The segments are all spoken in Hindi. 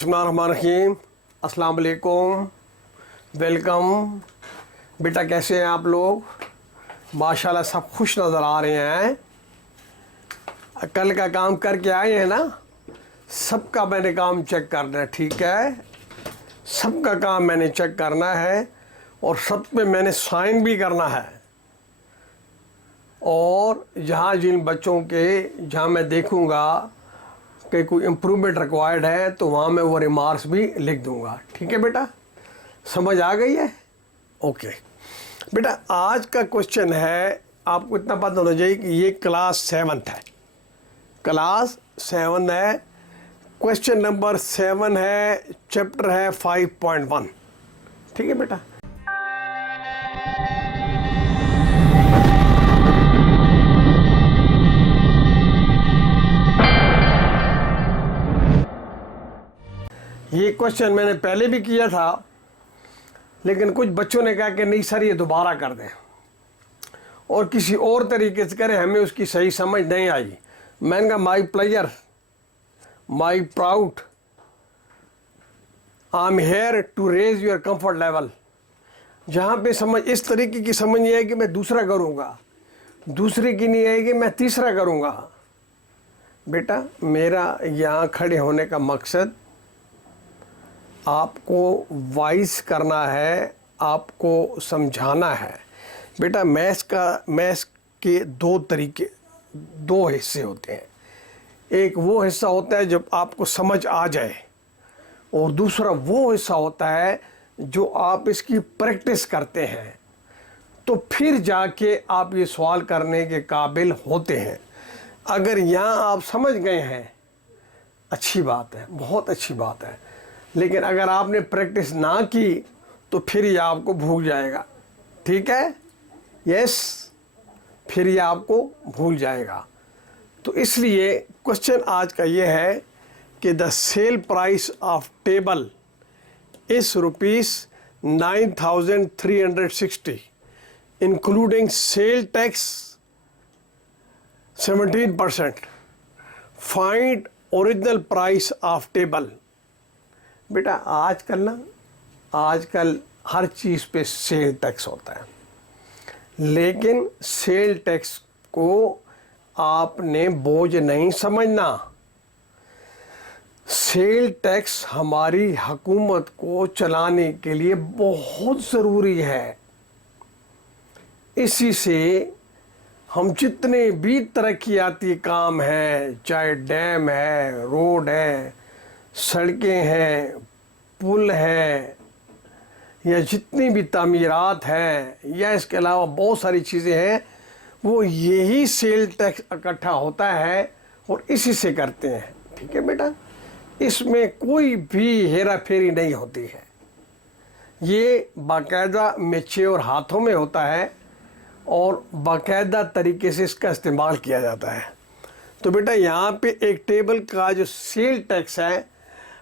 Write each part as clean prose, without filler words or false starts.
बिस्मिल्लाहिर्रहमानिर्रहीम, अस्सलाम वालेकुम, वेलकम। बेटा कैसे हैं आप लोग? माशाल्लाह सब खुश नज़र आ रहे हैं। कल का काम करके आए हैं ना? सबका मैंने काम चेक करना है, ठीक है? सबका काम मैंने चेक करना है और सब पे मैंने साइन भी करना है। और जहाँ जिन बच्चों के जहाँ मैं देखूँगा कि कोई इम्प्रूवमेंट रिक्वायर्ड है तो वहाँ मैं वो रिमार्क्स भी लिख दूँगा, ठीक है बेटा? समझ आ गई है? ओके बेटा, आज का क्वेश्चन है, आपको इतना पता होना चाहिए कि ये क्लास 7 है, क्लास 7 है। क्वेश्चन नंबर 7 है, चैप्टर है 5.1, ठीक है बेटा? ये क्वेश्चन मैंने पहले भी किया था, लेकिन कुछ बच्चों ने कहा कि नहीं सर ये दोबारा कर दें और किसी और तरीके से करें, हमें उसकी सही समझ नहीं आई। मैंने कहा my pleasure, my proud, I am here to raise your comfort level. जहाँ पे समझ इस तरीके की समझ नहीं आएगी मैं दूसरा करूँगा, दूसरे की नहीं आएगी मैं तीसरा करूँगा। बेटा मेरा यहाँ खड़े होने का मकसद आपको वाइज करना है, आपको समझाना है। बेटा मैथ्स के दो तरीके, दो हिस्से होते हैं। एक वो हिस्सा होता है जब आपको समझ आ जाए, और दूसरा वो हिस्सा होता है जो आप इसकी प्रैक्टिस करते हैं तो फिर जाके आप ये सवाल करने के काबिल होते हैं। अगर यहाँ आप समझ गए हैं, अच्छी बात है, बहुत अच्छी बात है। लेकिन अगर आपने प्रैक्टिस ना की तो फिर ये आपको भूल जाएगा, ठीक है? यस, फिर ये आपको भूल जाएगा। तो इसलिए क्वेश्चन आज का ये है कि the sale price of table is ₹9,360 including sale tax 17%। Find original price of table. बेटा आजकल हर चीज़ पे सेल टैक्स होता है, लेकिन सेल टैक्स को आपने बोझ नहीं समझना। सेल टैक्स हमारी हुकूमत को चलाने के लिए बहुत ज़रूरी है। इसी से हम जितने भी तरक्याती काम हैं, चाहे डैम है, रोड है, सड़कें हैं, पुल है, या जितनी भी तामीरात हैं, या इसके अलावा बहुत सारी चीज़ें हैं, वो यही सेल टैक्स इकट्ठा होता है और इसी से करते हैं, ठीक है बेटा? इसमें कोई भी हेरा फेरी नहीं होती है। ये बाकायदा मैच्योर हाथों में होता है और बाकायदा तरीके से इसका इस्तेमाल किया जाता है। तो बेटा यहाँ पे एक टेबल का जो सेल टैक्स है,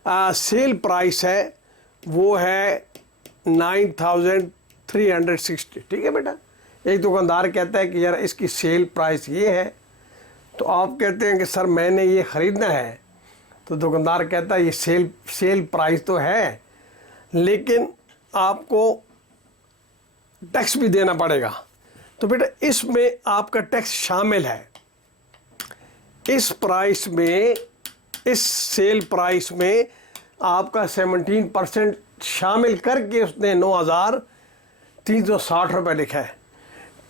सेल प्राइस है, वो है 9,360, ठीक है बेटा? एक दुकानदार कहता है कि यार इसकी सेल प्राइस ये है, तो आप कहते हैं कि सर मैंने ये ख़रीदना है, तो दुकानदार कहता है ये सेल प्राइस तो है, लेकिन आपको टैक्स भी देना पड़ेगा। तो बेटा इसमें आपका टैक्स शामिल है। इस प्राइस में, इस सेल प्राइस में आपका 17% शामिल करके उसने 9,360 रुपये लिखा है।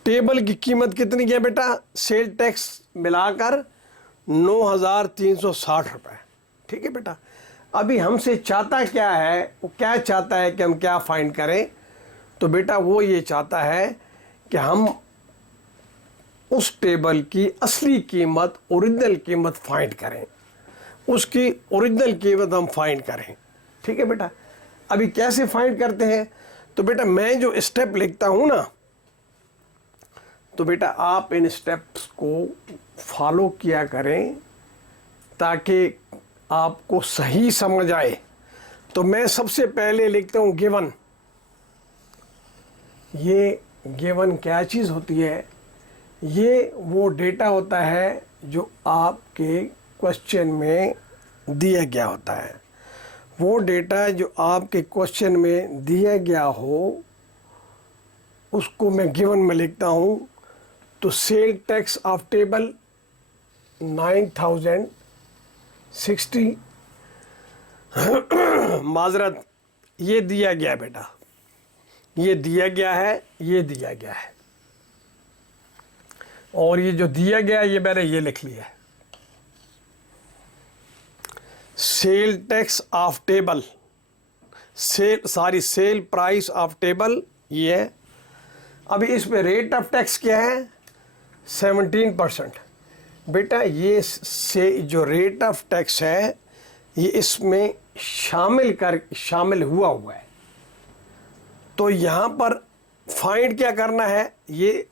टेबल की कीमत कितनी है बेटा? सेल टैक्स मिलाकर 9,360 रुपये, ठीक है बेटा? अभी हमसे चाहता क्या है, वो क्या चाहता है कि हम क्या फाइंड करें? तो बेटा वो ये चाहता है कि हम उस टेबल की असली कीमत, ओरिजिनल कीमत फाइंड करें, उसकी ओरिजिनल कीमत हम फाइंड करें, ठीक है बेटा? अभी कैसे फाइंड करते हैं? तो बेटा मैं जो स्टेप लिखता हूँ ना, तो बेटा आप इन स्टेप्स को फॉलो किया करें ताकि आपको सही समझ आए। तो मैं सबसे पहले लिखता हूँ गिवन। ये गिवन क्या चीज़ होती है? ये वो डेटा होता है जो आपके क्वेश्चन में दिया गया होता है। वो डेटा जो आपके क्वेश्चन में दिया गया हो उसको मैं गिवन में लिखता हूँ। तो सेल टैक्स ऑफ टेबल 9060 माजरत ये दिया गया बेटा, ये दिया गया है, ये दिया गया है, और ये जो दिया गया है ये मैंने ये लिख लिया है। Sale tax of table, sale price of table ये है। अभी इस पे रेट ऑफ टैक्स क्या है? 17%। बेटा ये से जो रेट ऑफ टैक्स है ये इसमें शामिल हुआ है। तो यहाँ पर फाइंड क्या करना है? ये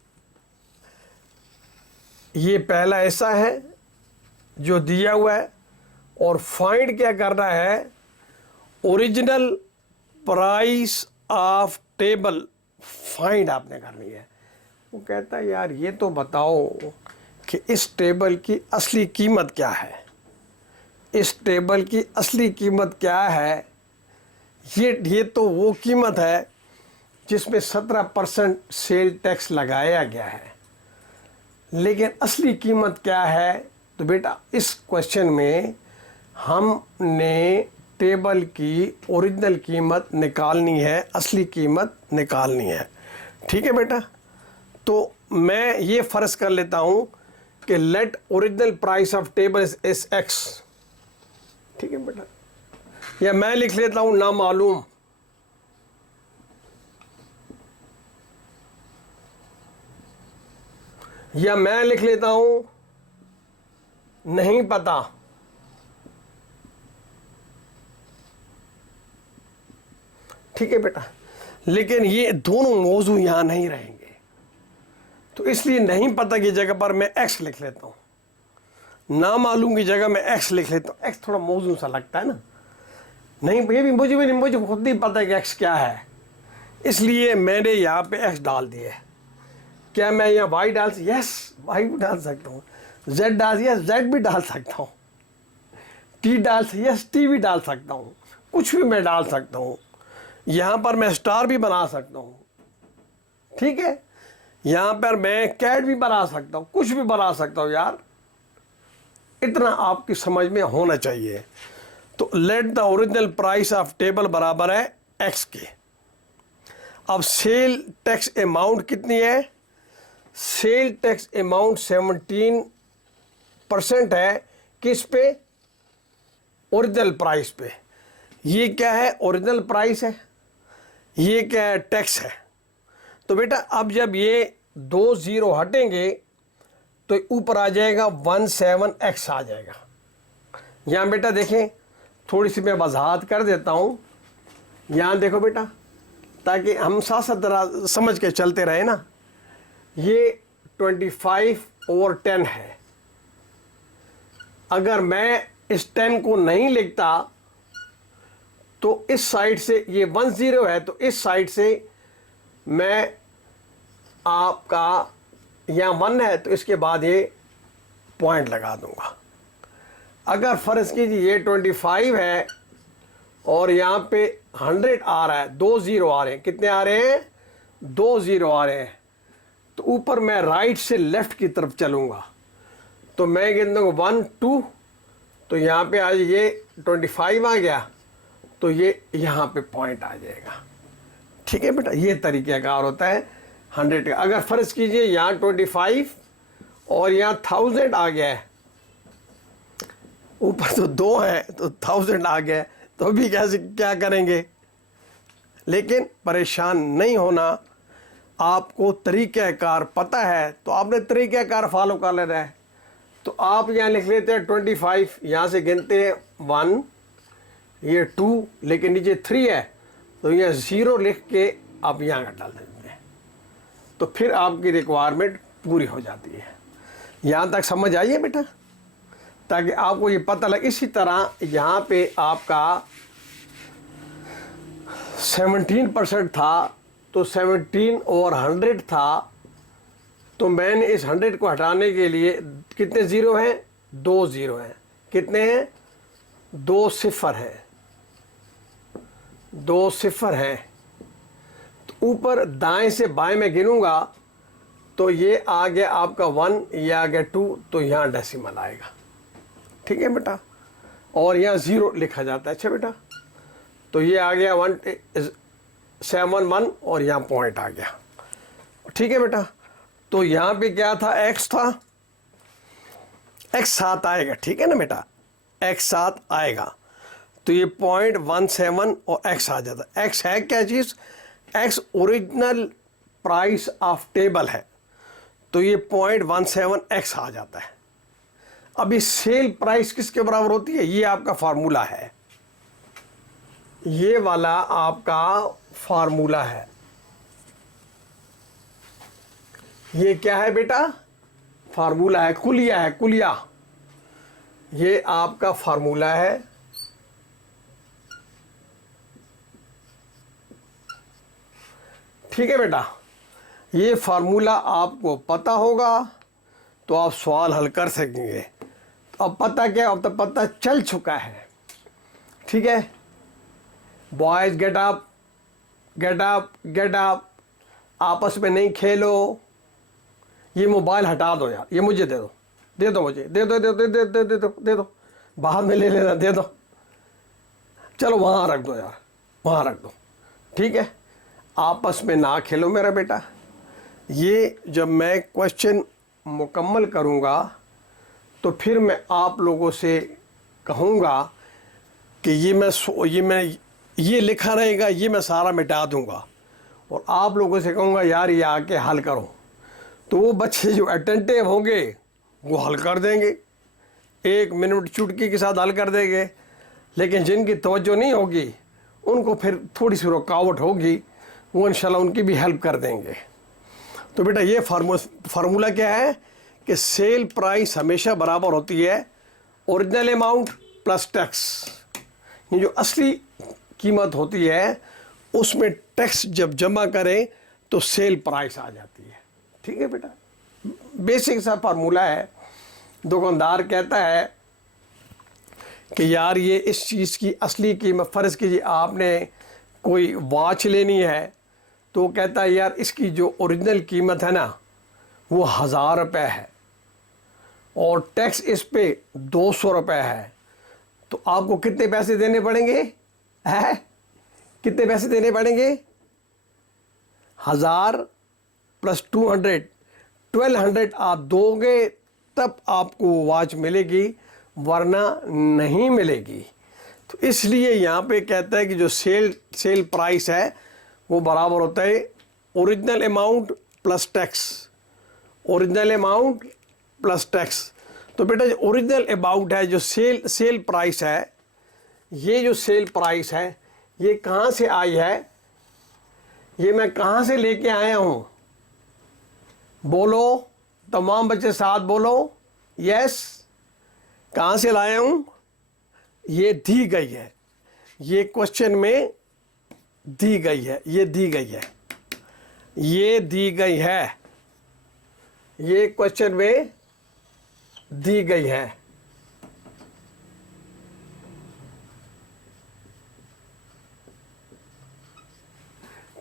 पहला ऐसा है जो दिया हुआ है, और फाइंड क्या करना है? Original price of table find आपने करनी है। वो कहता है यार ये तो बताओ कि इस टेबल की असली कीमत क्या है, इस टेबल की असली कीमत क्या है? ये तो वो कीमत है जिसमें 17% सेल टैक्स लगाया गया है, लेकिन असली कीमत क्या है? तो बेटा इस क्वेश्चन में हमने टेबल की ओरिजिनल कीमत निकालनी है, असली कीमत निकालनी है। ठीक है बेटा, तो मैं ये फ़र्ज़ कर लेता हूँ कि let original price of table is X. ठीक है बेटा, या मैं लिख लेता हूँ ना मालूम, या मैं लिख लेता हूँ नहीं पता। ठीक है बेटा, लेकिन ये दोनों मौजू यहाँ नहीं रहेंगे, तो इसलिए नहीं पता की जगह पर मैं एक्स लिख लेता हूँ, ना मालूम की जगह मैं एक्स लिख लेता हूँ। एक्स थोड़ा मौजू सा लगता है ना, नहीं ये भी मुझे खुद नहीं पता कि एक्स क्या है, इसलिए मैंने यहाँ पे एक्स डाल दिया है। क्या मैं यहाँ वाई डाल, यस वाई भी डाल सकता हूँ, जेड डाल, यस जेड भी डाल सकता हूँ, टी डाल, यस टी भी डाल सकता हूँ, कुछ भी मैं डाल सकता हूँ। यहाँ पर मैं स्टार भी बना सकता हूँ। ठीक है, यहाँ पर मैं कैट भी बना सकता हूँ, कुछ भी बना सकता हूँ यार, इतना आपकी समझ में होना चाहिए। तो let the original price of table बराबर है एक्स के। अब सेल टैक्स अमाउंट कितनी है? सेल टैक्स अमाउंट 17% है। किस पे? ओरिजिनल प्राइस पे। ये क्या है? ओरिजिनल प्राइस है। ये क्या है? टैक्स है। तो बेटा अब जब ये 2 0 हटेंगे तो ऊपर आ जाएगा 17x आ जाएगा। यहाँ बेटा देखें, थोड़ी सी मैं वजाहत कर देता हूँ। यहाँ देखो बेटा, ताकि हम साथ साथ समझ के चलते रहे ना। ये 25/10 है। अगर मैं इस 10 को नहीं लिखता तो इस साइड से ये 10 है, तो इस साइड से मैं आपका यहाँ 1 है तो इसके बाद ये पॉइंट लगा दूंगा। अगर फ़र्ज़ कीजिए ये 25 है और यहाँ पे 100 आ रहा है, 2 0 आ रहे हैं। कितने आ रहे हैं? 2 0 आ रहे हैं। तो ऊपर मैं राइट से लेफ़्ट की तरफ चलूँगा, तो मैं गिन दूँगा 1 2, तो यहाँ पे आज ये 25 आ गया, तो ये यहाँ पे पॉइंट आ जाएगा। ठीक है बेटा, ये तरीक़ाकार होता है 100 का। अगर फ़र्ज़ कीजिए यहाँ 25 और यहाँ 1000 आ गया है, ऊपर तो 2 है तो 1000 आ गया, तो भी कैसे क्या करेंगे? लेकिन परेशान नहीं होना, आपको तरीक़ाकार पता है तो आपने तरीक़ाकार फॉलो कर लेना है। तो आप यहाँ लिख लेते हैं 25, यहाँ से गिनते हैं 1, ये 2, लेकिन नीचे 3 है तो ये 0 लिख के आप यहाँ का डाल देते हैं, तो फिर आपकी रिक्वायरमेंट पूरी हो जाती है। यहाँ तक समझ आइए बेटा, ताकि आपको ये पता लगे। इसी तरह यहाँ पे आपका 17% था, तो 17/100 था, तो मैंने इस 100 को हटाने के लिए कितने 0 हैं? 2 0 हैं। कितने हैं? 2 0 हैं। 2 सिफर हैं, तो ऊपर दाएं से बाएं में गिनूंगा तो ये आ गया आपका 1, ये आ गया 2, तो यहाँ डेसिमल आएगा। ठीक है बेटा, और यहाँ 0 लिखा जाता है। अच्छा बेटा, तो ये आ गया 171 और यहाँ पॉइंट आ गया। ठीक है बेटा, तो यहाँ पे क्या था, x था, x 7 आएगा। ठीक है ना बेटा, x 7 आएगा, तो ये 0.17 और x आ जाता है। x है क्या चीज़, x original price of table है, तो ये 0.17 x आ जाता है। अभी सेल प्राइस किसके बराबर होती है, ये आपका फार्मूला है, ये वाला आपका फार्मूला है। ये क्या है बेटा, फार्मूला है, कुलिया है, कुलिया, ये आपका फार्मूला है। ठीक है बेटा, ये फार्मूला आपको पता होगा तो आप सवाल हल कर सकेंगे। तो अब पता क्या, अब तो पता चल चुका है। ठीक है, boys get up, get up, get up, आपस में नहीं खेलो। ये मोबाइल हटा दो यार, ये मुझे दे दो, दे दो मुझे, दे दो दे दो दे दो दे दो दे दो, बाहर में ले लेना, दे दो, चलो वहाँ रख दो यार, वहाँ रख दो। ठीक है, आपस में ना खेलो मेरा बेटा। ये जब मैं क्वेश्चन मुकम्मल करूँगा तो फिर मैं आप लोगों से कहूँगा कि ये लिखा रहेगा, ये मैं सारा मिटा दूँगा और आप लोगों से कहूँगा यार ये आके हल करो। तो वो बच्चे जो अटेंटिव होंगे वो हल कर देंगे, 1 मिनट चुटकी के साथ हल कर देंगे। लेकिन जिनकी तवज्जो नहीं होगी उनको फिर थोड़ी सी रुकावट होगी, वो इंशाल्लाह उनकी भी हेल्प कर देंगे। तो बेटा ये फार्मूला क्या है कि सेल प्राइस हमेशा बराबर होती है ओरिजिनल अमाउंट प्लस टैक्स। ये जो असली कीमत होती है उसमें टैक्स जब जमा करें तो सेल प्राइस आ जाती है। ठीक है बेटा, बेसिक सा फार्मूला है। दुकानदार कहता है कि यार ये इस चीज़ की असली कीमत, फ़र्ज़ कीजिए आपने कोई वॉच लेनी है, तो कहता है यार इसकी जो ओरिजिनल कीमत है ना वो 1000 रुपये है और टैक्स इस पे 200 रुपये है, तो आपको कितने पैसे देने पड़ेंगे, है कितने पैसे देने पड़ेंगे, 1000 + 200, 1200 आप दोगे तब आपको वॉच मिलेगी, वरना नहीं मिलेगी। तो इसलिए यहाँ पे कहता है कि जो सेल प्राइस है वो बराबर होता है original amount plus tax, original amount plus tax. तो बेटा जो ओरिजिनल अमाउंट है, जो सेल प्राइस है, ये जो सेल प्राइस है ये कहाँ से आई है, ये मैं कहाँ से लेके आया हूँ, बोलो तमाम बच्चे साथ बोलो, यस, कहाँ से लाया हूँ, ये दी गई है, ये क्वेश्चन में दी गई है, ये दी गई है, ये दी गई है, ये क्वेश्चन में दी गई है।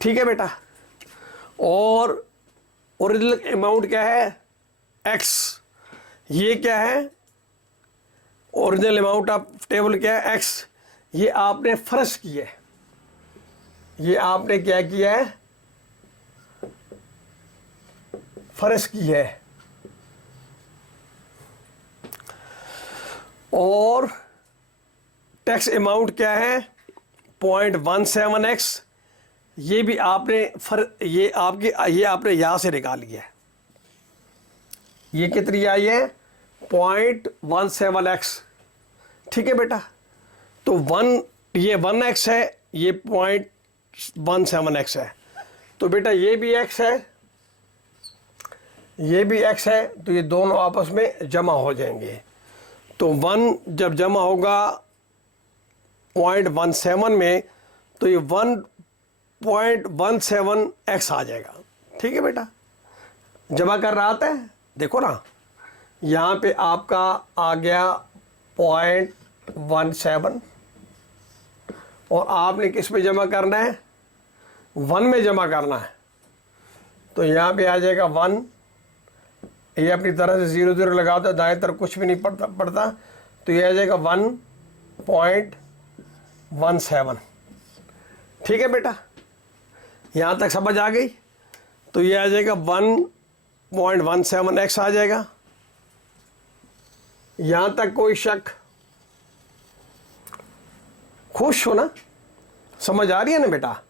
ठीक है बेटा, और ओरिजिनल अमाउंट क्या है, x, ये क्या है ओरिजिनल अमाउंट ऑफ टेबल क्या है, x, ये आपने फर्ज किया है, ये आपने क्या किया है, फर्ज की है। और टैक्स अमाउंट क्या है 0.17x, ये भी आपने ये आपने यहाँ से निकाल लिया है, ये कितनी आई है 0.17x। ठीक है बेटा, तो ये 1x है, ये 0.17x है, तो बेटा ये भी x है, ये भी x है, तो ये दोनों आपस में जमा हो जाएंगे। तो 1 जब जमा होगा 0.17 में तो ये 1.17x आ जाएगा। ठीक है बेटा, जमा कर रहा था, देखो ना यहाँ पे आपका आ गया 0.17 और आपने किस में जमा करना है, 1 में जमा करना है। तो यहाँ पे आ जाएगा 1, ये अपनी तरह से 0 0 लगाओ तो दाएं तरफ कुछ भी नहीं पड़ता, तो ये आ जाएगा 1.17। ठीक है बेटा, यहाँ तक समझ आ गई। तो ये आ जाएगा 1.17x आ जाएगा। यहाँ तक कोई शक? खुश हो ना, समझ आ रही है ना बेटा?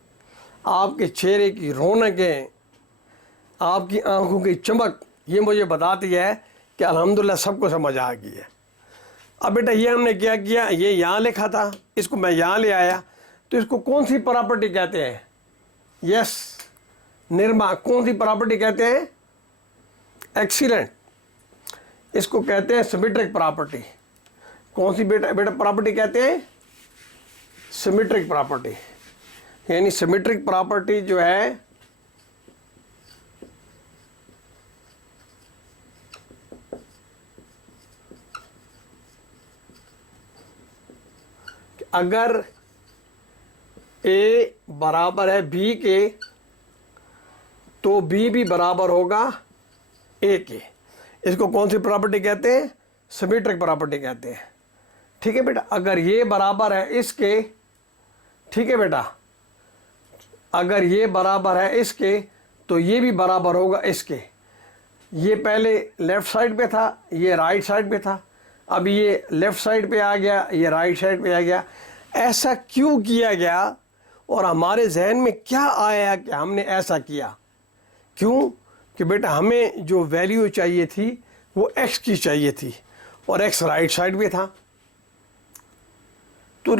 आपके चेहरे की रौनकें, आपकी आंखों की चमक ये मुझे बताती है कि अल्हम्दुलिल्लाह सबको समझ आ गई है। अब बेटा ये हमने क्या किया, ये यहाँ लिखा था, इसको मैं यहाँ ले आया, तो इसको कौन सी प्रॉपर्टी कहते हैं? यस निर्मा, कौन सी प्रॉपर्टी कहते हैं? एक्सीलेंट, इसको कहते हैं सिमेट्रिक प्रॉपर्टी। कौन सी बेटा प्रॉपर्टी कहते हैं? Symmetric property. यानी सिमेट्रिक प्रॉपर्टी जो है अगर ए बराबर है बी के तो बी भी बराबर होगा ए के। इसको कौन सी प्रॉपर्टी कहते हैं? सिमेट्रिक प्रॉपर्टी कहते हैं। ठीक है बेटा, अगर ये बराबर है इसके, ठीक है बेटा, अगर ये बराबर है इसके तो ये भी बराबर होगा इसके। ये पहले लेफ़्ट साइड पे था, ये राइट साइड पे था, अब ये लेफ़्ट साइड पे आ गया, ये राइट साइड पे आ गया। ऐसा क्यों किया गया और हमारे जहन में क्या आया कि हमने ऐसा किया? क्यों? कि बेटा हमें जो वैल्यू चाहिए थी वो x की चाहिए थी और x राइट साइड पे था। तो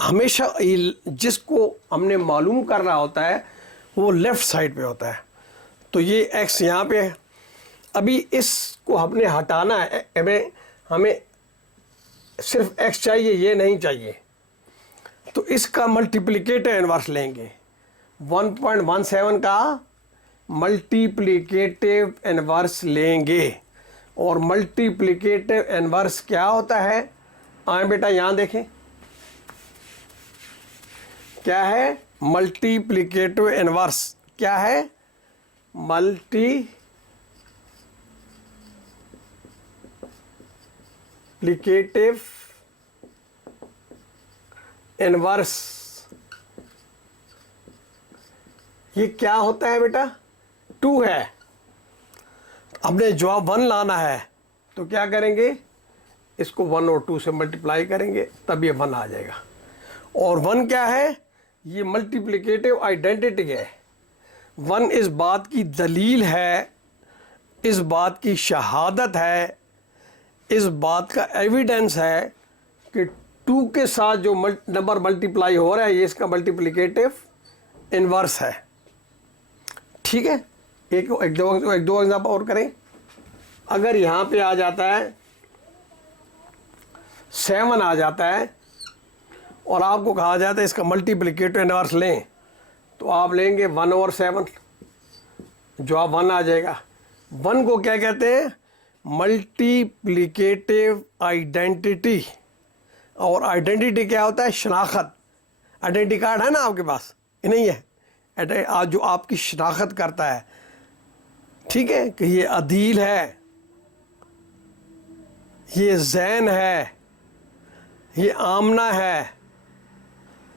हमेशा जिसको हमने मालूम करना होता है वो लेफ़्ट साइड पे होता है। तो ये x यहाँ पे है, अभी इसको हमने हटाना है, हमें सिर्फ x चाहिए, ये नहीं चाहिए। तो इसका मल्टीप्लिकेटिव इन्वर्स लेंगे, 1.17 का मल्टीप्लिकेटिव इन्वर्स लेंगे। और मल्टीप्लिकेटिव इन्वर्स क्या होता है? आए बेटा यहाँ देखें, क्या है मल्टीप्लिकेटिव इन्वर्स? क्या है? मल्टीप्लिकेटिव इन्वर्स ये क्या होता है बेटा? 2 है। हमने जवाब 1 लाना है तो क्या करेंगे? इसको 1 और 2 से मल्टीप्लाई करेंगे तब ये 1 आ जाएगा। और 1 क्या है? ये मल्टीप्लिकेटिव आइडेंटिटी है। 1 इस बात की दलील है, इस बात की शहादत है, इस बात का एविडेंस है कि 2 के साथ जो नंबर मल्टीप्लाई हो रहा है ये इसका मल्टीप्लिकेटिव इन्वर्स है। ठीक है, एक दो एग्जाम्पल और करें। अगर यहाँ पे आ जाता है 7 आ जाता है और आपको कहा जाता है इसका मल्टीप्लिकेटिव इन्वर्स लें, तो आप लेंगे 1/7, जवाब 1 आ जाएगा। 1 को क्या कहते हैं? Multiplicative identity. और आइडेंटिटी क्या होता है? शनाख्त। आइडेंटिटी कार्ड है ना आपके पास? नहीं है? जो आपकी शनाख्त करता है, ठीक है, कि ये अदील है, ये जैन है, ये आमना है,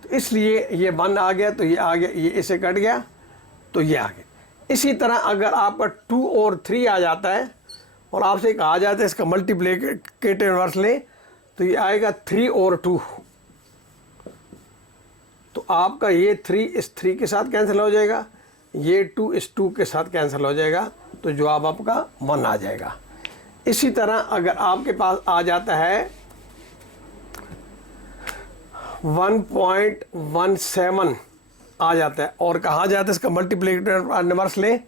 तो इसलिए ये 1 आ गया, तो ये आ गया, ये इसे कट गया तो ये आ गया। इसी तरह अगर आपका 2 और 3 आ जाता है और आपसे कहा जाता है इसका मल्टीप्लिकेटिव इन्वर्स लें, तो ये आएगा 3 और 2। तो आपका ये 3 इस 3 के साथ कैंसिल हो जाएगा, ये 2 इस 2 के साथ कैंसिल हो जाएगा, तो जवाब आपका 1 आ जाएगा। इसी तरह अगर आपके पास आ जाता है 1.17 आ जाता है और कहा जाता है इसका मल्टीप्लिकेटिव इन्वर्स लें,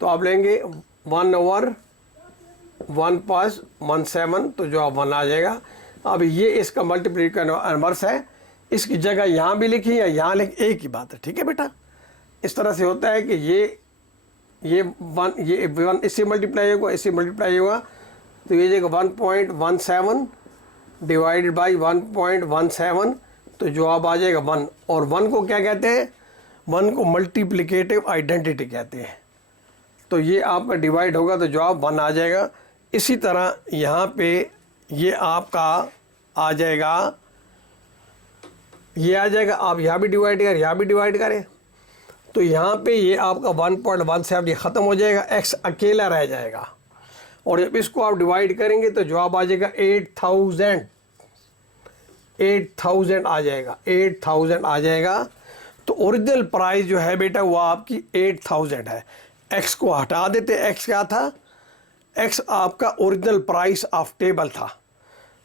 तो आप लेंगे 1/1.17, तो जवाब 1 आ जाएगा। अब ये इसका मल्टीप्लिकेटिव इन्वर्स है, इसकी जगह यहाँ भी लिखी या यहाँ लिखी, एक ही बात है। ठीक है बेटा, इस तरह से होता है कि ये 1 इससे मल्टीप्लाई होगा, इससे मल्टीप्लाई होगा, तो ये जगह 1.17 डिवाइडेड बाई 1.17, तो जवाब आ जाएगा 1। और 1 को क्या कहते हैं? 1 को मल्टीप्लिकेटिव आइडेंटिटी कहते हैं। तो ये आपका डिवाइड होगा तो जवाब 1 आ जाएगा। इसी तरह यहाँ पे ये आपका आ जाएगा, ये आ जाएगा। आप यहाँ भी डिवाइड करें, यहाँ भी डिवाइड करें, तो यहाँ पे ये आपका 1.17 ये ख़त्म हो जाएगा, x अकेला रह जाएगा। और जब इसको आप डिवाइड करेंगे तो जवाब आ जाएगा 8000 आ जाएगा, 8000 आ जाएगा। तो ओरिजिनल प्राइस जो है बेटा वो आपकी 8000 है। x को हटा देते, x क्या था? x आपका ओरिजिनल प्राइस ऑफ टेबल था।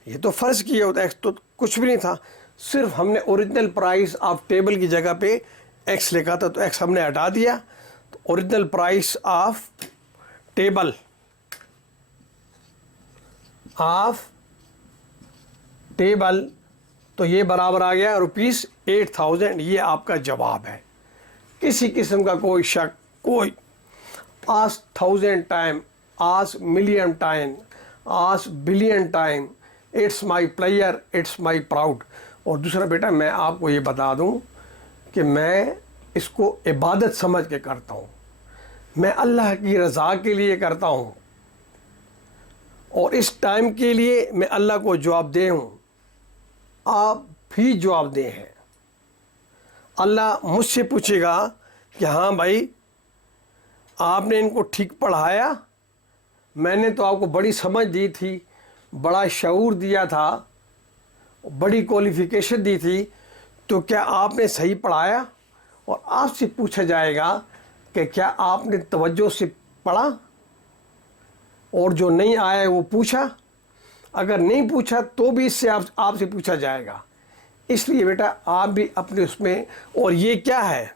ये तो फ़र्ज़ किया होता, x तो कुछ भी नहीं था, सिर्फ हमने ओरिजिनल प्राइस ऑफ टेबल की जगह पे x लिखा था, तो x हमने हटा दिया। तो ओरिजिनल प्राइस ऑफ टेबल तो ये बराबर आ गया ₹8000। ये आपका जवाब है। किसी किस्म का कोई शक, कोई ask 1000 time, ask million time, ask billion time, it's my player, it's my proud. और दूसरा बेटा मैं आपको ये बता दूं कि मैं इसको इबादत समझ के करता हूँ, मैं अल्लाह की रज़ा के लिए करता हूँ, और इस टाइम के लिए मैं अल्लाह को जवाब दे हूँ, आप भी जवाब दे हैं। अल्लाह मुझसे पूछेगा कि हाँ भाई आपने इनको ठीक पढ़ाया, मैंने तो आपको बड़ी समझ दी थी, बड़ा शऊर दिया था, बड़ी क्वालिफ़िकेशन दी थी, तो क्या आपने सही पढ़ाया? और आपसे पूछा जाएगा कि क्या आपने तवज्जो से पढ़ा? और जो नहीं आया वो पूछा? अगर नहीं पूछा तो भी इससे आपसे पूछा जाएगा। इसलिए बेटा आप भी अपने उसमें, और ये क्या है?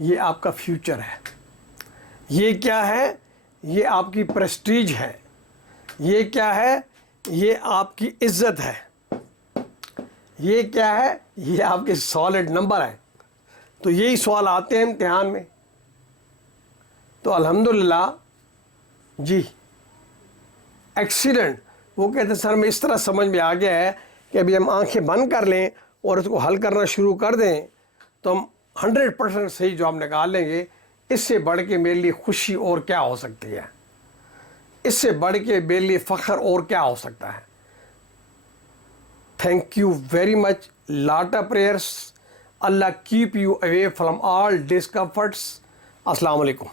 ये आपका फ्यूचर है। ये क्या है? ये आपकी प्रेस्टीज है। ये क्या है? ये आपकी इज्जत है। ये क्या है? ये आपके सॉलिड नंबर है। तो यही सवाल आते हैं इम्तिहान में। तो अल्हम्दुलिल्लाह जी, एक्सीलेंट। वो कहते हैं सर मैं इस तरह समझ में आ गया है कि अभी हम आंखें बंद कर लें और इसको हल करना शुरू कर दें तो हम 100% सही जवाब निकाल लेंगे। इससे बढ़ के मेरे लिए खुशी और क्या हो सकती है? इससे बढ़ के मेरे लिए फ़ख्र और क्या हो सकता है? Thank you very much. Lot of prayers. Allah keep you away from all discomforts. अस्सलाम वालेकुम।